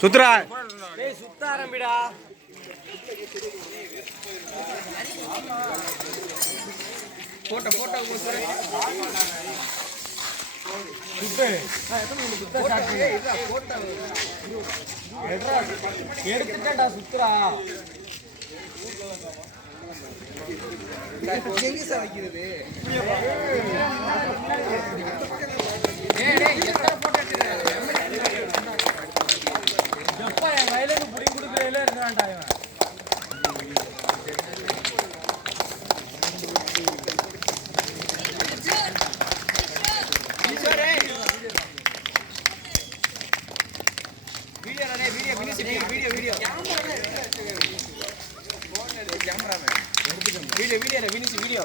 சுத்ரா சுத்த ஆரம்பிடா. போட்டோ எடுத்துட்டா சுத்துறா. வைக்கிறது எப்ப என் வயலுக்கு புடி கொடுக்கறதுல இருந்தான்டா இவன். வீடியோ